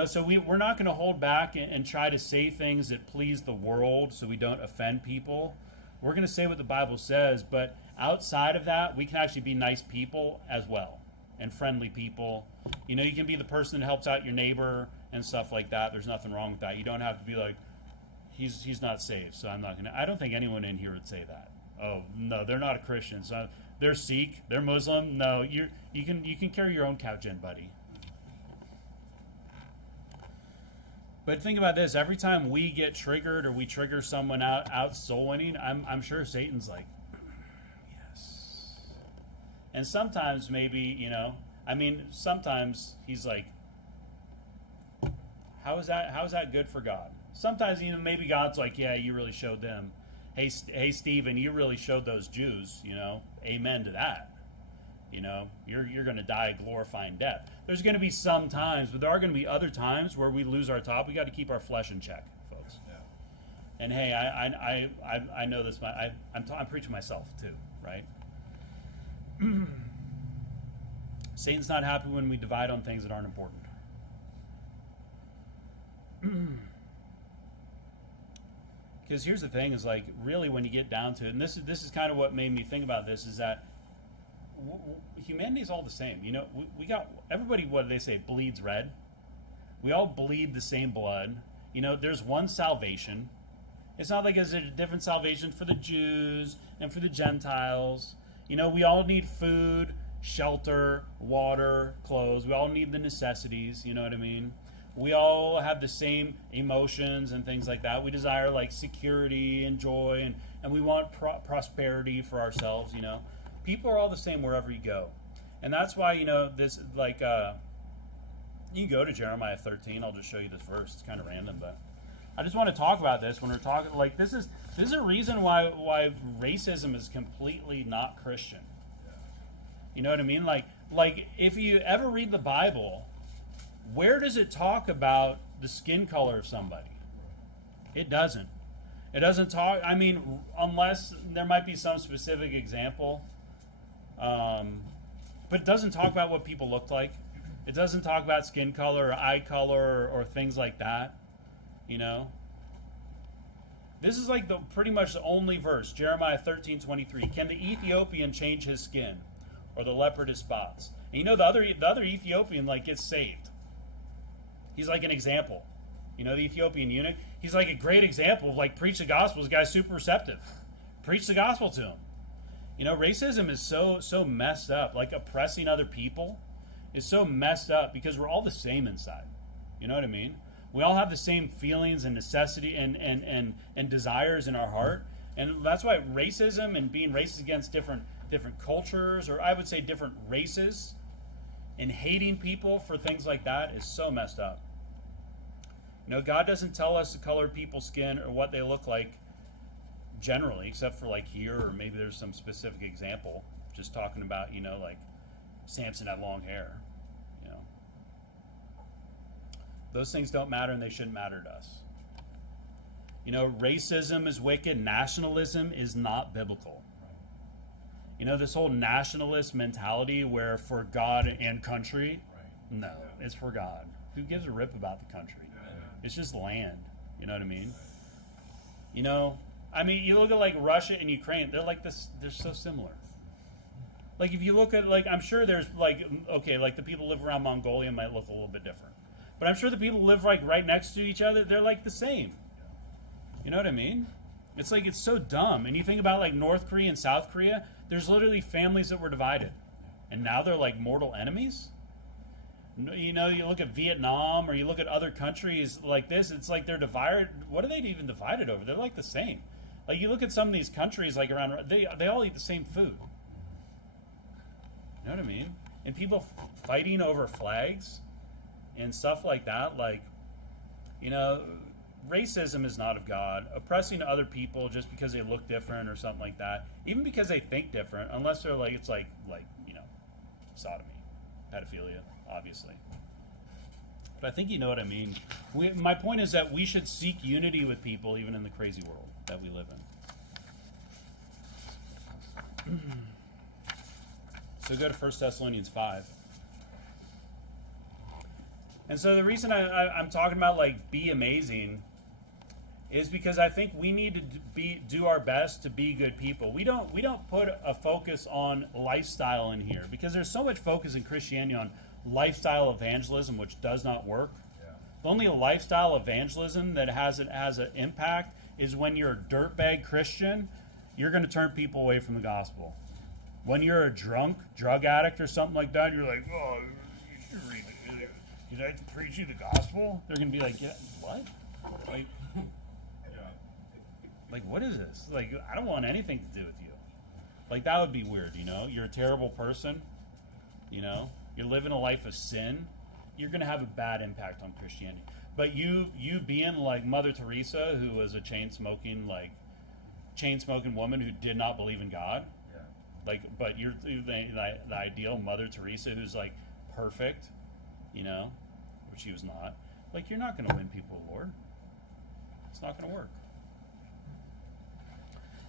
So we're not going to hold back and try to say things that please the world so we don't offend people. We're going to say what the Bible says, but outside of that, we can actually be nice people as well and friendly people. You can be the person that helps out your neighbor and stuff like that. There's nothing wrong with that. You don't have to be like, he's not saved, so I'm not going to. I don't think anyone in here would say that. Oh, no, they're not a Christian. So they're Sikh, they're Muslim. No, you can carry your own couch in, buddy. But think about this: every time we get triggered or we trigger someone out soul winning, I'm sure Satan's like, yes. And sometimes maybe sometimes he's like, how is that good for God? Sometimes maybe God's like, yeah, you really showed them. Hey, Stephen, you really showed those Jews. Amen to that. You're going to die a glorifying death. There's going to be some times, but there are going to be other times where we lose our top. We got to keep our flesh in check, folks. Yeah. And hey, I know this. I'm preaching myself too, right? Satan's not happy when we divide on things that aren't important. Because here's the thing, is like, really when you get down to it, and this is kind of what made me think about this, is that humanity's all the same. You know, we got, everybody, what do they say, bleeds red. We all bleed the same blood. You know, there's one salvation. It's not like there's a different salvation for the Jews and for the Gentiles. You know, we all need food, shelter, water, clothes. We all need the necessities, you know what I mean? We all have the same emotions and things like that. We desire like security and joy, and we want prosperity for ourselves, you know. People are all the same wherever you go. And that's why, you know, this, like, you can go to Jeremiah 13. I'll just show you this verse. It's kind of random, but I just want to talk about this when we're talking, like, this is a reason why racism is completely not Christian. You know what I mean? Like if you ever read the Bible, where does it talk about the skin color of somebody? It doesn't. It doesn't talk, I mean, unless there might be some specific example, but it doesn't talk about what people look like. It doesn't talk about skin color or eye color or things like that, you know? This is like pretty much the only verse, Jeremiah 13:23. Can the Ethiopian change his skin, or the leopard his spots? And you know, the other Ethiopian like gets saved. He's like an example. You know, the Ethiopian eunuch, he's like a great example of like, preach the gospel. This guy's super receptive. Preach the gospel to him. You know, racism is so messed up. Like, oppressing other people is so messed up because we're all the same inside. You know what I mean? We all have the same feelings and necessity and desires in our heart. And that's why racism and being racist against different cultures, or I would say different races, and hating people for things like that is so messed up. You know, God doesn't tell us to color people's skin or what they look like generally, except for like here, or maybe there's some specific example, just talking about, you know, like Samson had long hair. You know, those things don't matter, and they shouldn't matter to us. You know, racism is wicked. Nationalism is not biblical. You know, this whole nationalist mentality where for God and country, no, it's for God. Who gives a rip about the country? It's just land. You know what I mean? You know, I mean, you look at like Russia and Ukraine, they're like this, they're so similar. Like if you look at, like, I'm sure there's like, okay, like the people who live around Mongolia might look a little bit different. But I'm sure the people who live like right next to each other, they're like the same. You know what I mean? It's like, it's so dumb. And you think about like North Korea and South Korea, there's literally families that were divided. And now they're like mortal enemies. You know, you look at Vietnam, or you look at other countries like this, it's like they're divided. What are they even divided over? They're like the same. Like you look at some of these countries like around, they all eat the same food. You know what I mean? And people fighting over flags and stuff like that, like, you know, racism is not of God. Oppressing other people just because they look different or something like that, even because they think different, unless they're like, it's like you know, sodomy, pedophilia, obviously. But I think you know what I mean. My point is that we should seek unity with people even in the crazy world that we live in. So go to 1 Thessalonians 5. And so the reason I'm talking about like be amazing is because I think we need to do our best to be good people. We don't put a focus on lifestyle in here, because there's so much focus in Christianity on lifestyle evangelism, which does not work. Yeah. The only lifestyle evangelism that has an impact is when you're a dirtbag Christian, you're going to turn people away from the gospel. When you're a drug addict or something like that, you're like, oh, you should read it. Did I preach you the gospel? They're going to be like, yeah, what? Like, like, what is this? Like, I don't want anything to do with you. Like, that would be weird, you know? You're a terrible person, you know? You're living a life of sin. You're going to have a bad impact on Christianity. But you being like Mother Teresa, who was a chain-smoking woman who did not believe in God. Yeah. Like, but you're the ideal Mother Teresa who's like perfect, you know, which she was not. Like, you're not going to win people to the Lord. It's not going to work.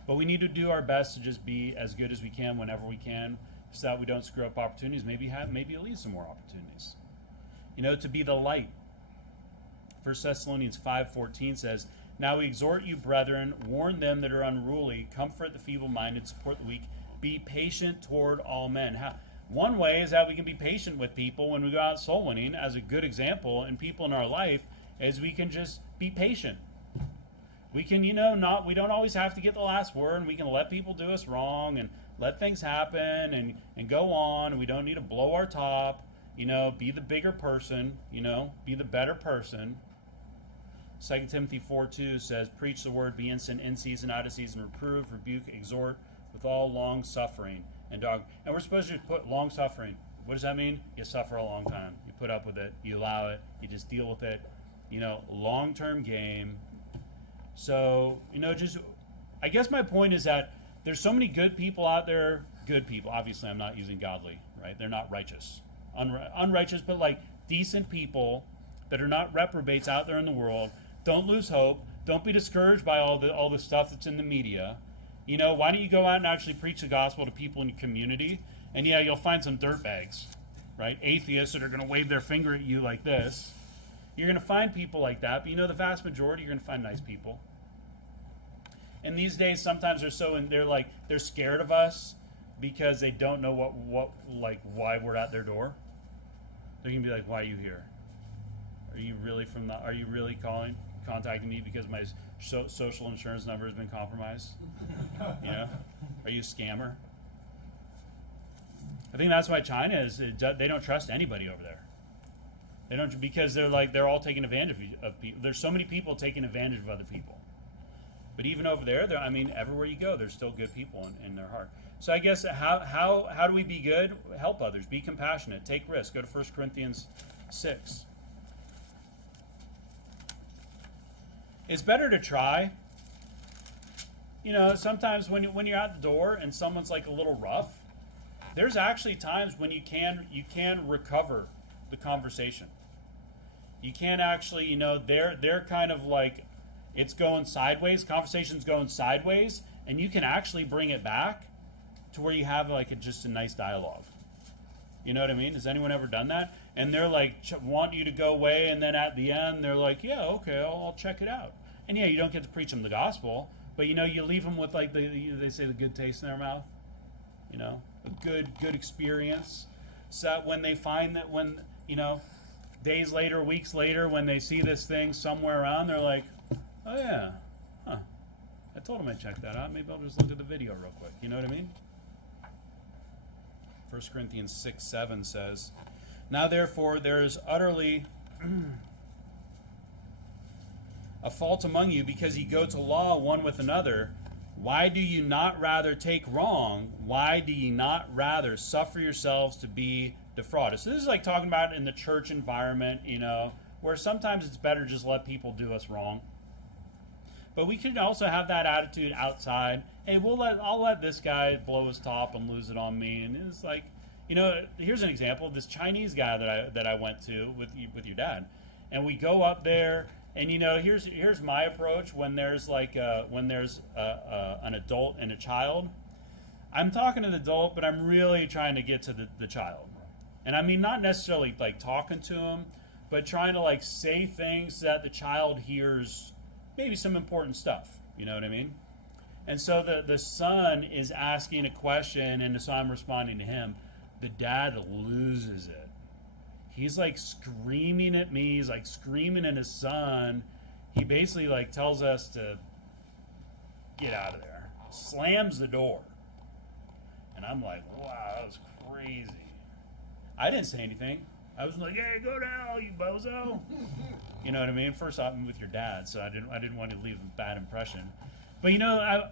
But we need to do our best to just be as good as we can whenever we can. so that we don't screw up opportunities, maybe at least some more opportunities. To be the light. 1 Thessalonians 5:14 says, "Now we exhort you, brethren, warn them that are unruly, comfort the feeble-minded, support the weak, be patient toward all men." One way is that we can be patient with people when we go out soul winning, as a good example, and people in our life, is we can just be patient. We can, we don't always have to get the last word, and we can let people do us wrong and let things happen and go on, and we don't need to blow our top, be the bigger person, be the better person. 2 Timothy 4:2 says, "Preach the word, be instant, in season, out of season, reprove, rebuke, exhort with all long suffering and dog." And we're supposed to put long suffering. What does that mean? You suffer a long time. You put up with it. You allow it. You just deal with it. Long-term game. So, I guess my point is that there's so many good people out there. Good people. Obviously, I'm not using godly, right? They're not righteous. Unrighteous, but like decent people that are not reprobates out there in the world. Don't lose hope. Don't be discouraged by all the stuff that's in the media. Why don't you go out and actually preach the gospel to people in your community? And yeah, you'll find some dirtbags, right? Atheists that are going to wave their finger at you like this. You're going to find people like that, but the vast majority, you're going to find nice people. And these days, sometimes they're scared of us because they don't know why we're at their door. They're going to be like, "Why are you here? Are you really contacting me because my social insurance number has been compromised? Are you a scammer?" I think that's why China they don't trust anybody over there. They don't, because they're all taking advantage of people. There's so many people taking advantage of other people. But even over there, everywhere you go, there's still good people in their heart. So I guess how do we be good? Help others. Be compassionate. Take risks. Go to 1 Corinthians 6. It's better to try. Sometimes when you're at the door and someone's like a little rough, there's actually times when you can recover the conversation. You can actually, they're kind of like, it's going sideways, conversation's going sideways, and you can actually bring it back to where you have just a nice dialogue. You know what I mean? Has anyone ever done that? And they're like, want you to go away, and then at the end, they're like, "Yeah, okay, I'll check it out." And yeah, you don't get to preach them the gospel, but you leave them with they say the good taste in their mouth. A good experience. So that when they find that days later, weeks later, when they see this thing somewhere around, they're like, "Oh yeah, huh. I told them I'd check that out. Maybe I'll just look at the video real quick." You know what I mean? 1 Corinthians 6:7 says, "Now therefore there is utterly a fault among you, because ye go to law one with another. Why do you not rather take wrong? Why do ye not rather suffer yourselves to be defrauded?" So this is like talking about in the church environment, where sometimes it's better to just let people do us wrong. But we could also have that attitude outside. Hey, I'll let this guy blow his top and lose it on me. And it's like, here's an example of this Chinese guy that I went to with your dad, and we go up there. And here's my approach when there's an adult and a child. I'm talking to the adult, but I'm really trying to get to the child. And not necessarily talking to him, but trying to say things that the child hears, maybe some important stuff. You know what I mean? And so the son is asking a question, and so I'm responding to him. The dad loses it. He's screaming at me. He's screaming at his son. He basically tells us to get out of there. Slams the door. And I'm like, wow, that was crazy. I didn't say anything. I was like, "Hey, go to hell, you bozo." You know what I mean? First off, I'm with your dad, so I didn't want to leave a bad impression. But I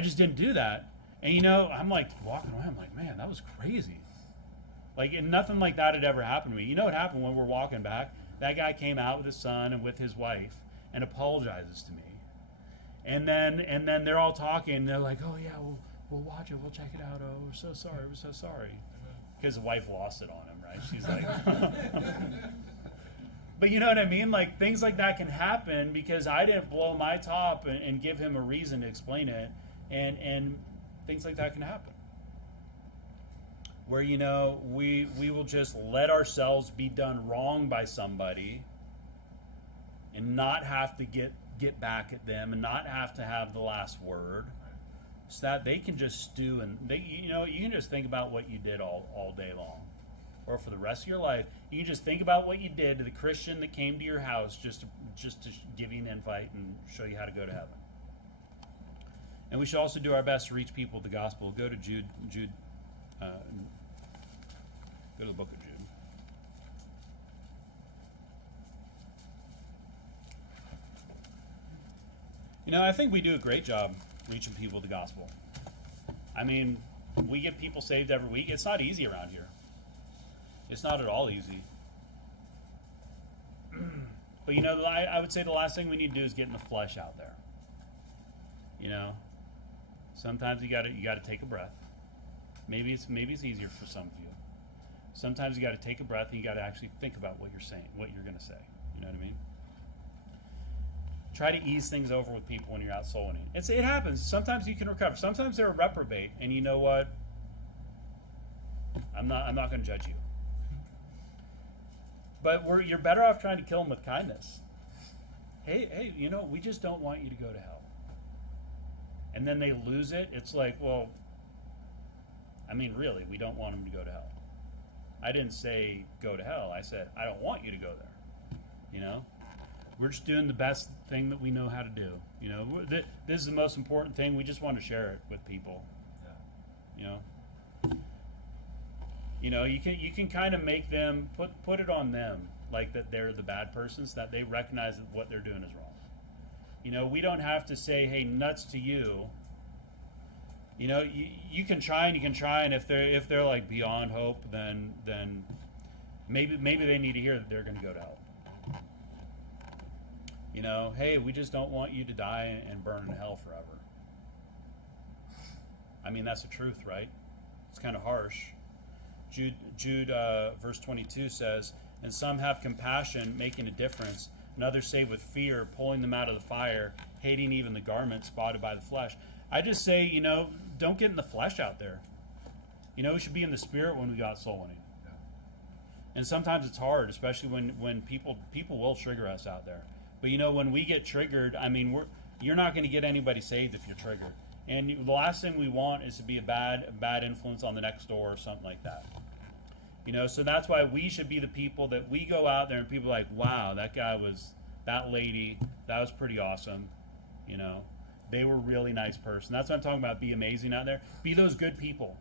just didn't do that. And I'm walking away. I'm like, man, that was crazy. And nothing like that had ever happened to me. You know what happened when we're walking back? That guy came out with his son and with his wife and apologizes to me. And then they're all talking. And they're like, "Oh yeah, we'll watch it. We'll check it out. Oh, we're so sorry. We're so sorry." Because the wife lost it on him, right? She's like, but you know what I mean? Things like that can happen because I didn't blow my top and give him a reason to explain it, and things like that can happen. where, we will just let ourselves be done wrong by somebody and not have to get back at them and not have to have the last word, so that they can just stew and you can just think about what you did all day long, or for the rest of your life you can just think about what you did to the Christian that came to your house just to give you an invite and show you how to go to heaven. And we should also do our best to reach people with the gospel. Go to Jude. Go to the book of Jude. I think we do a great job reaching people with the gospel. I mean, we get people saved every week. It's not easy around here. It's not at all easy. But I would say the last thing we need to do is get in the flesh out there. Sometimes you gotta take a breath. Maybe it's easier for some of you. Sometimes you gotta take a breath and you gotta actually think about what you're saying, what you're gonna say. You know what I mean? Try to ease things over with people when you're out soul winning. It happens. Sometimes you can recover. Sometimes they're a reprobate, and you know what? I'm not going to judge you. But you're better off trying to kill them with kindness. Hey, we just don't want you to go to hell. And then they lose it. It's like, well, I mean, really, we don't want them to go to hell. I didn't say go to hell. I said I don't want you to go there. We're just doing the best thing that we know how to do. This is the most important thing. We just want to share it with people. You can kind of make them put it on them, like that they're the bad persons, that they recognize that what they're doing is wrong. We don't have to say, hey, nuts to you. You can try and if they're like beyond hope, then maybe they need to hear that they're going to go to hell. Hey, we just don't want you to die and burn in hell forever. I mean, that's the truth, right? It's kind of harsh. Jude verse 22 says, and some have compassion, making a difference, and others save with fear, pulling them out of the fire, hating even the garment spotted by the flesh. I just say, don't get in the flesh out there. We should be in the spirit when we got soul winning. And sometimes it's hard, especially when people will trigger us out there. But when we get triggered, I mean, you're not going to get anybody saved if you're triggered. And the last thing we want is to be a bad influence on the next door or something like that. So that's why we should be the people that we go out there and people are like, wow, that lady, that was pretty awesome. They were a really nice person. That's what I'm talking about. Be amazing out there. Be those good people.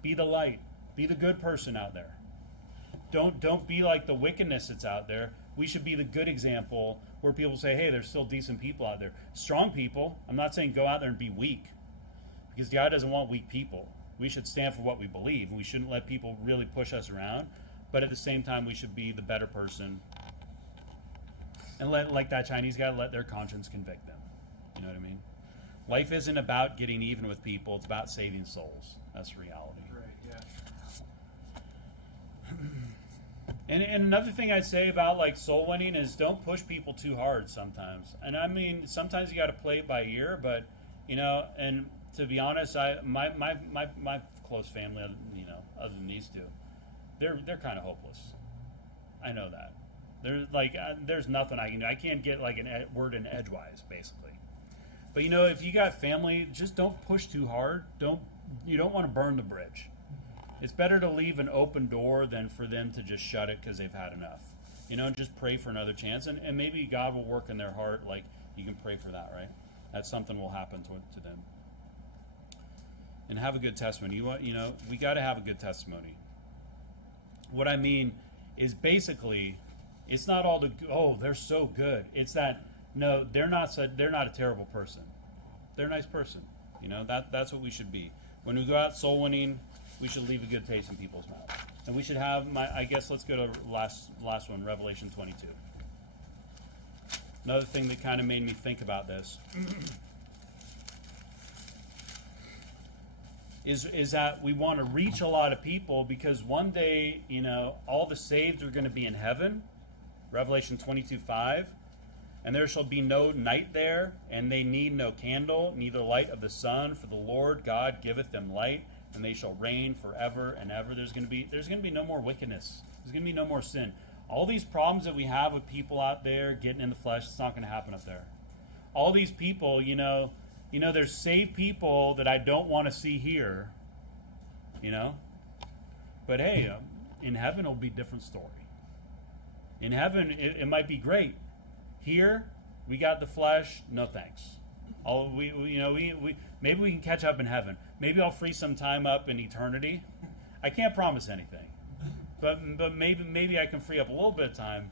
Be the light. Be the good person out there. Don't be like the wickedness that's out there. We should be the good example where people say, hey, there's still decent people out there. Strong people. I'm not saying go out there and be weak, because God doesn't want weak people. We should stand for what we believe. We shouldn't let people really push us around. But at the same time, we should be the better person. And like that Chinese guy, let their conscience convict them. You know what I mean? Life isn't about getting even with people. It's about saving souls. That's reality. Right, yeah. And another thing I'd say about like soul winning is don't push people too hard sometimes. And I mean, sometimes you got to play it by ear, but and to be honest, my close family, other than these two, they're kind of hopeless. I know that. There's nothing I can do. I can't get like a word in edgewise, basically. But if you got family, just don't push too hard. You don't want to burn the bridge. It's better to leave an open door than for them to just shut it because they've had enough. Just pray for another chance, and maybe God will work in their heart. Like you can pray for that, right? That something will happen to them. And have a good testimony. We got to have a good testimony. What I mean is basically, it's not all they're so good. It's that no, they're not a terrible person. They're a nice person. That's what we should be. When we go out soul winning, we should leave a good taste in people's mouths. And we should have I guess let's go to last one, Revelation 22. Another thing that kind of made me think about this is that we want to reach a lot of people because one day, all the saved are going to be in heaven. Revelation 22:5. And there shall be no night there, and they need no candle, neither light of the sun, for the Lord God giveth them light, and they shall reign forever and ever. There's going to be no more wickedness. There's going to be no more sin. All these problems that we have with people out there getting in the flesh, it's not going to happen up there. All these people, there's saved people that I don't want to see here, But hey, in heaven it'll be a different story. In heaven, it might be great. Here, we got the flesh. No thanks. Maybe we can catch up in heaven. Maybe I'll free some time up in eternity. I can't promise anything, but maybe I can free up a little bit of time,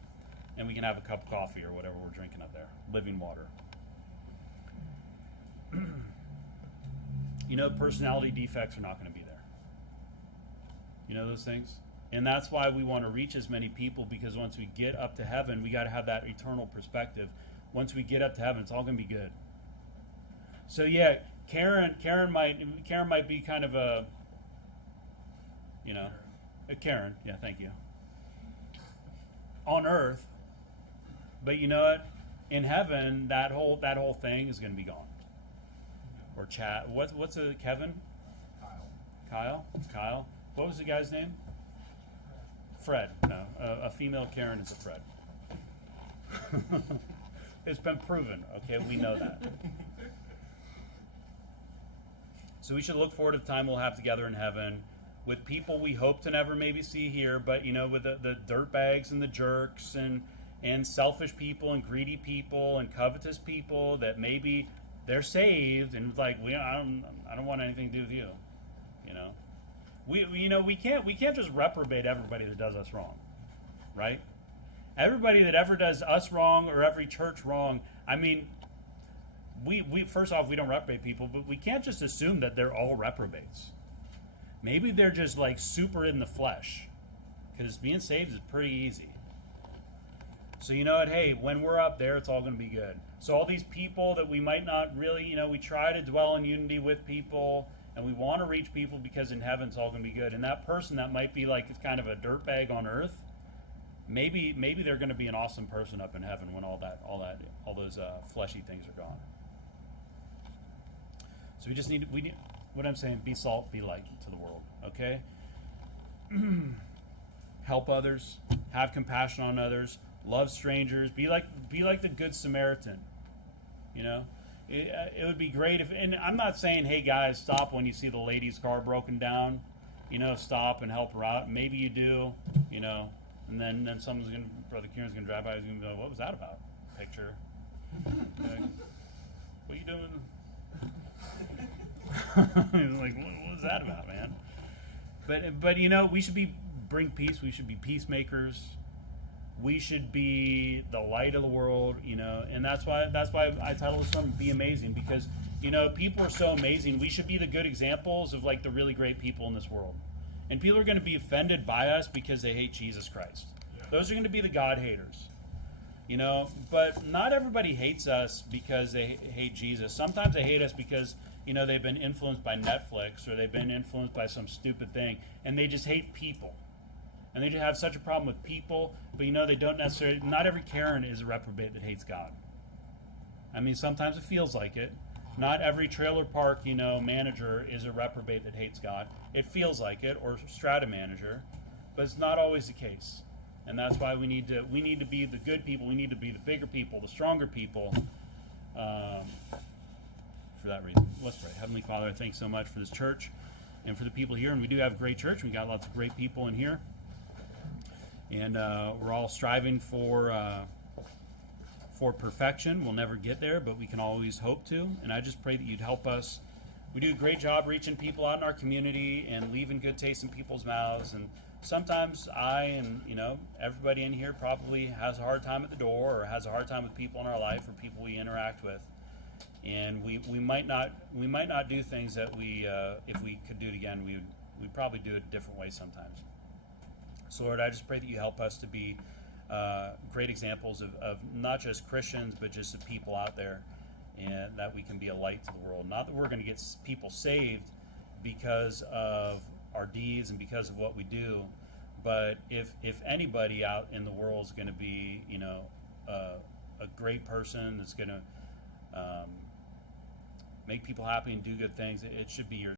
and we can have a cup of coffee or whatever we're drinking up there, living water. Personality defects are not going to be there. Those things? And that's why we want to reach as many people, because once we get up to heaven, we got to have that eternal perspective. Once we get up to heaven, it's all going to be good. So yeah, Karen might be kind of a Karen. Yeah, thank you. On earth, but you know what? In heaven, that whole thing is going to be gone. Or Chad. What's a Kevin? Kyle. What was the guy's name? Fred. No, a female Karen is a Fred. It's been proven. Okay, we know that. So we should look forward to the time we'll have together in heaven with people we hope to never maybe see here, but with the dirtbags and the jerks and selfish people and greedy people and covetous people that maybe they're saved and like I don't want anything to do with you. We can't just reprobate everybody that does us wrong, right? Everybody that ever does us wrong or every church wrong. I mean, we first off, we don't reprobate people, but we can't just assume that they're all reprobates. Maybe they're just like super in the flesh, because being saved is pretty easy. So you know what? Hey, when we're up there, it's all going to be good. So all these people that we might not really, we try to dwell in unity with people, and we want to reach people because in heaven it's all going to be good. And that person that might be like it's kind of a dirtbag on earth, maybe they're going to be an awesome person up in heaven when all those fleshy things are gone. So we need what I'm saying, be salt, be light to the world, okay? Help others, have compassion on others, love strangers, be like the Good Samaritan. It would be great if, and I'm not saying, hey guys, stop when you see the lady's car broken down, stop and help her out. Maybe you do, and then Brother Kieran's gonna drive by, he's gonna be like, what was that about? Picture. Like, what are you doing? He's like, what was that about, man? But we should bring peace. We should be peacemakers. We should be the light of the world, and that's why I titled this one "Be Amazing," because people are so amazing. We should be the good examples of like the really great people in this world, and people are going to be offended by us because they hate Jesus Christ. Yeah. Those are going to be the God haters, But not everybody hates us because they hate Jesus. Sometimes they hate us because they've been influenced by Netflix or they've been influenced by some stupid thing, and they just hate people. And they just have such a problem with people, but they don't necessarily, not every Karen is a reprobate that hates God. I mean, sometimes it feels like it. Not every trailer park, manager is a reprobate that hates God. It feels like it, or strata manager, but it's not always the case. And that's why we need to be the good people, we need to be the bigger people, the stronger people, for that reason. Let's pray. Heavenly Father, thanks so much for this church and for the people here. And we do have a great church. We got lots of great people in here. And we're all striving for perfection. We'll never get there, but we can always hope to. And I just pray that you'd help us. We do a great job reaching people out in our community and leaving good taste in people's mouths. And sometimes I and everybody in here probably has a hard time at the door or has a hard time with people in our life or people we interact with. And we might not do things that we if we could do it again, we'd probably do it a different way sometimes. So Lord, I just pray that you help us to be great examples of not just Christians, but just the people out there, and that we can be a light to the world. Not that we're going to get people saved because of our deeds and because of what we do, but if anybody out in the world is going to be, a great person that's going to make people happy and do good things, it should be your